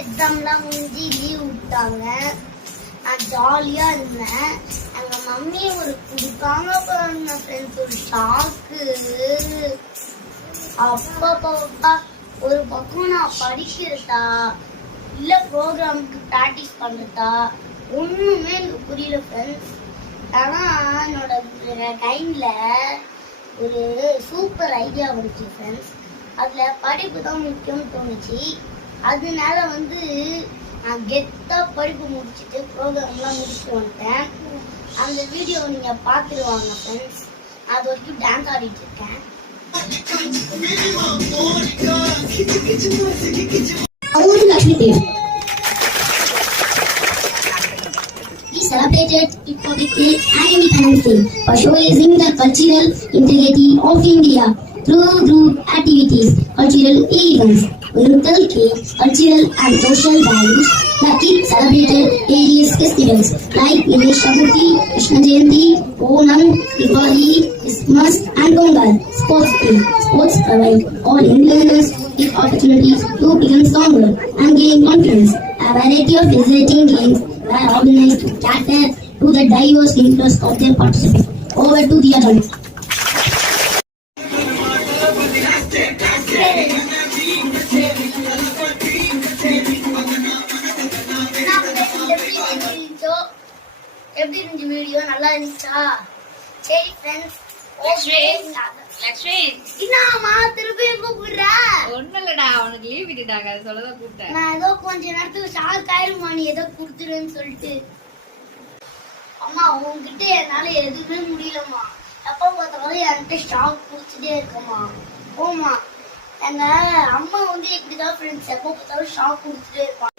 எக்ஸாம்லாம் முடிஞ்சு லீவ் விட்டாங்க. நான் ஜாலியா இருந்தேன். எங்க மம்மி ஒரு கொடுக்காம பாருங்க ஃப்ரெண்ட்ஸ், ஒரு ஷாக்கு. அப்பா ஒரு பக்கம் நான் படிக்கிறதா இல்ல ப்ரோக்ராமுக்கு ப்ராக்டிஸ் பண்றதா ஒண்ணுமே எனக்கு புரியல ஃப்ரெண்ட்ஸ். ஆனா என்னோட கைண்ட்ல ஒரு சூப்பர் ஐடியா வந்துச்சு ஃப்ரெண்ட்ஸ். அதுல படிப்பு தான் முக்கியம் தோணுச்சு. அதனால நான் கெத்தா படிப்பு முடிச்சுட்டு ப்ரோக்ராம்லாம் முடிச்சுட்டு வந்துட்டேன். அந்த வீடியோ நீங்க பாத்துருவாங்க ஃப்ரெண்ட்ஸ். அது வரைக்கும் டான்ஸ் ஆடிட்டு இருக்கேன். We celebrated Republic Day and Independence Day by showcasing the cultural integrity of India through activities, cultural events, local games, cultural and social values. The kids celebrated various festivals like Ganesh Chaturthi, Krishna Jayanti, Onam, Diwali, Christmas and Pongal. Sports provide all Indians with opportunities to become stronger and gain confidence. A variety of exciting games were organized to cater to the diverse interests of their participants. Over to the adults. எப்படி இருந்துச்சு video? நல்லா இருந்துச்சா? சரி friends, Lakshmi என்னம்மா திருப்பி கூப்பிடுற? ஒண்ணும் இல்லடா, உனக்கு லீவ் விட்டுட்டாங்க, அது சொல்லதான் கூப்பிட்டேன். நான் ஏதோ கொஞ்ச நேரத்துக்கு ஷாக் ஆயிருமா நீ ஏதோ குடுத்துருன்னு சொல்லிட்டு. அம்மா உங்ககிட்ட என்னால எதுவுமே முடியலம்மா. எப்ப பார்த்தாலும் என்கிட்ட ஷாக் குடிச்சுட்டே இருக்கம்மா. ஓமா, எங்க அம்மா இப்படிதான் ஃப்ரெண்ட்ஸ், எப்ப பார்த்தாலும் ஷாக் குடிச்சுட்டே இருப்பாங்க.